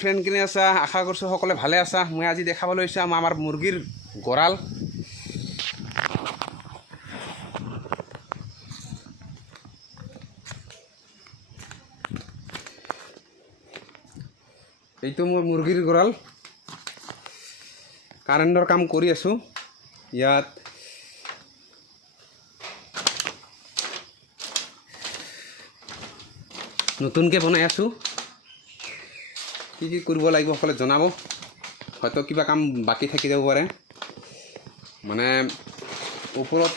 Friend কিনে আছা আশা কৰিছোঁ সকলে ভালে আছা মই আজি দেখাবলৈ লৈছোঁ আমাৰ মুৰ্গীৰ গঁৰাল এইটো মোৰ মুৰ্গীৰ গঁৰাল কাৰেণ্টৰ কাম কৰি আছোঁ ইয়াত নতুনকৈ বনাই আছোঁ কি কৰিব লাগিব সকলে জনাব হয়তো কিবা কাম বাকি থাকি যাব পাৰে মানে ওপৰত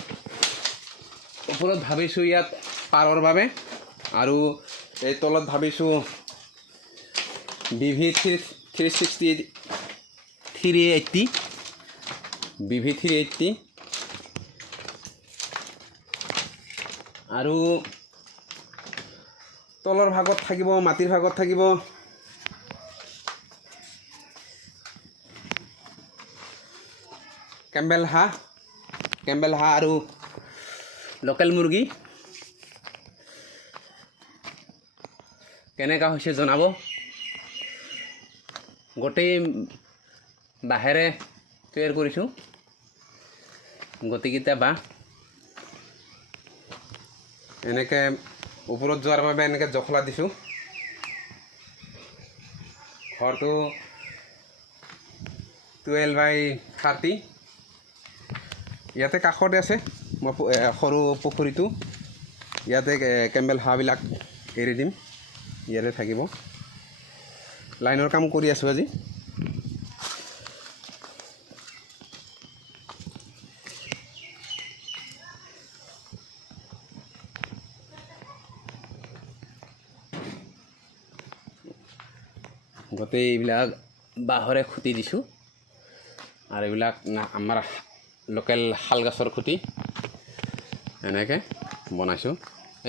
ভাবিছোঁ ইয়াত পাৰৰ বাবে আৰু এই তলত ভাবিছোঁ BV 380 BV 380 আৰু তলৰ ভাগত থাকিব মাটিৰ ভাগত থাকিব কেম্বেল হাঁহ আৰু লোকেল মুৰ্গী কেনেকা হৈছে জনাব গোটেই বাহেৰে তৈয়াৰ কৰিছোঁ গোটেইকেইটা বাঁহ এনেকৈ ওপৰত যোৱাৰ বাবে এনেকৈ জখলা দিছোঁ ঘৰটো 12x30 ইয়াতে কাষতে আছে সৰু পুখুৰীটো ইয়াতে কেম্বেল হাঁহবিলাক এৰি দিম ইয়াতে থাকিব লাইনৰ কাম কৰি আছোঁ আজি গোটেই এইবিলাক বাঁহৰে খুঁটি দিছোঁ আৰু এইবিলাক আমাৰ লোকেল শাল গছৰ খুঁটি এনেকৈ বনাইছোঁ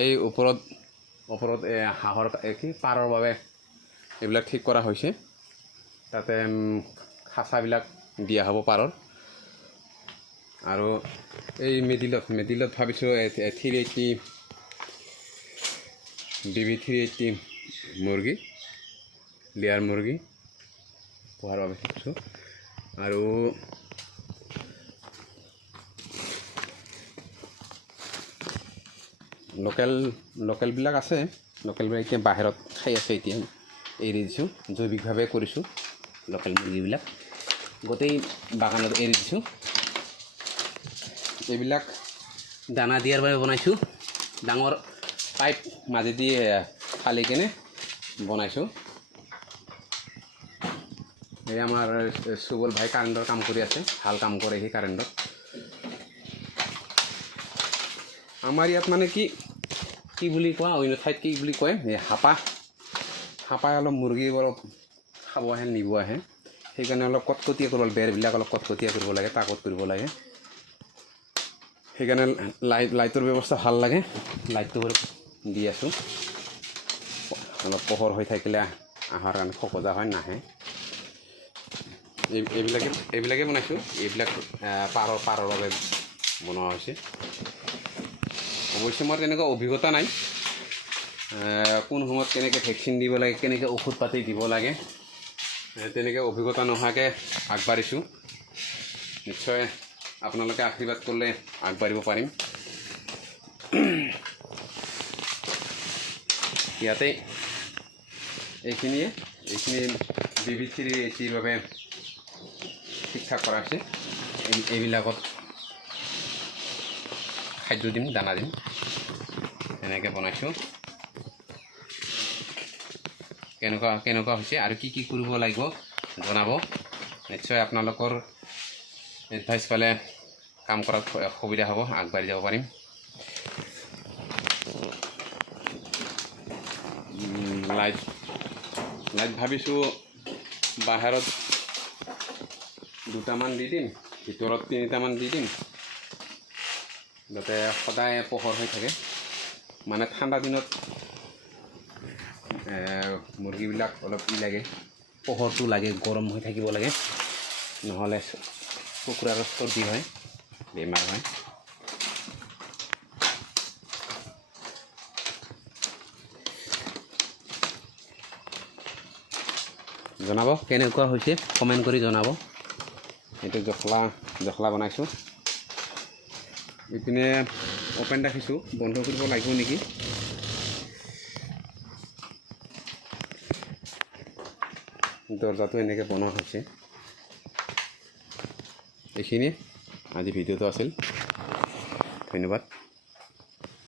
এই ওপৰত হাঁহৰ কি পাৰৰ বাবে এইবিলাক ঠিক কৰা হৈছে তাতে খাঁচাবিলাক দিয়া হ'ব পাৰৰ আৰু এই মিডিলত ভাবিছোঁ 380 BV 380 মুৰ্গী লেয়াৰ মুৰ্গী পোহাৰ বাবে শিকিছোঁ আৰু লোকেলবিলাক আছে লোকেলবিলাক এতিয়া বাহিৰত খাই আছে এতিয়া এৰি দিছোঁ জৈৱিকভাৱে কৰিছোঁ লোকেল মুৰ্গীবিলাক গোটেই বাগানত এৰি দিছোঁ এইবিলাক দানা দিয়াৰ বাবে বনাইছোঁ ডাঙৰ পাইপ মাজেদি ফালি কেনে বনাইছোঁ এই আমাৰ সুবল ভাই কাৰেণ্টৰ কাম কৰি আছে ভাল কাম কৰে সেই কাৰেণ্টত আমাৰ ইয়াত মানে কি বুলি কোৱা অন্য ঠাইত কি বুলি কয় এই হাপাই অলপ মুৰ্গী অলপ খাব আহে নিব আহে সেইকাৰণে অলপ কটকটীয়া কৰিব বেৰবিলাক অলপ কটকটীয়া কৰিব লাগে তাকত কৰিব লাগে সেইকাৰণে লাইটৰ ব্যৱস্থা ভাল লাগে লাইটটো দি আছোঁ অলপ পোহৰ হৈ থাকিলে আহাৰ কাৰণে খকজা হয় নাহে এইবিলাকে বনাইছোঁ এইবিলাক পাৰৰ বাবে বনোৱা হৈছে অৱশ্যে মোৰ তেনেকুৱা অভিজ্ঞতা নাই কোন সময়ত কেনেকৈ ভেকচিন দিব লাগে কেনেকৈ ঔষধ পাতি দিব লাগে তেনেকৈ অভিজ্ঞতা নোহোৱাকৈ আগবাঢ়িছোঁ নিশ্চয় আপোনালোকে আশীৰ্বাদ কৰিলে আগবাঢ়িব পাৰিম ইয়াতে এইখিনি BV 380 বাবে ঠিক ঠাক কৰা হৈছে এইবিলাকত খাদ্য দিম দানা দিম এনেকৈ বনাইছোঁ কেনেকুৱা হৈছে আৰু কি কৰিব লাগিব জনাব নিশ্চয় আপোনালোকৰ এডভাইচ পালে কাম কৰাত সুবিধা হ'ব আগবাঢ়ি যাব পাৰিম লাইট ভাবিছোঁ বাহিৰত 2টামান দি দিম ভিতৰত 3টামান দি দিম যাতে সদায় পোহৰ হৈ থাকে মানে ঠাণ্ডা দিনত মুৰ্গীবিলাক অলপ লাগে পোহৰটো লাগে গৰম হৈ থাকিব লাগে নহ'লে কুকুৰাৰ চৰ্দি হয় বেমাৰ হয় জনাব কেনেকুৱা হৈছে কমেণ্ট কৰি জনাব। এইটো জখলা বনাইছোঁ। ইপিনে অপেন ৰাখিছোঁ, বন্ধ কৰিব লাগিব নেকি। দৰ্জাটো এনেকৈ বনোৱা হৈছে। এইখিনিয়ে আজি ভিডিঅ'টো আছিল, ধন্যবাদ।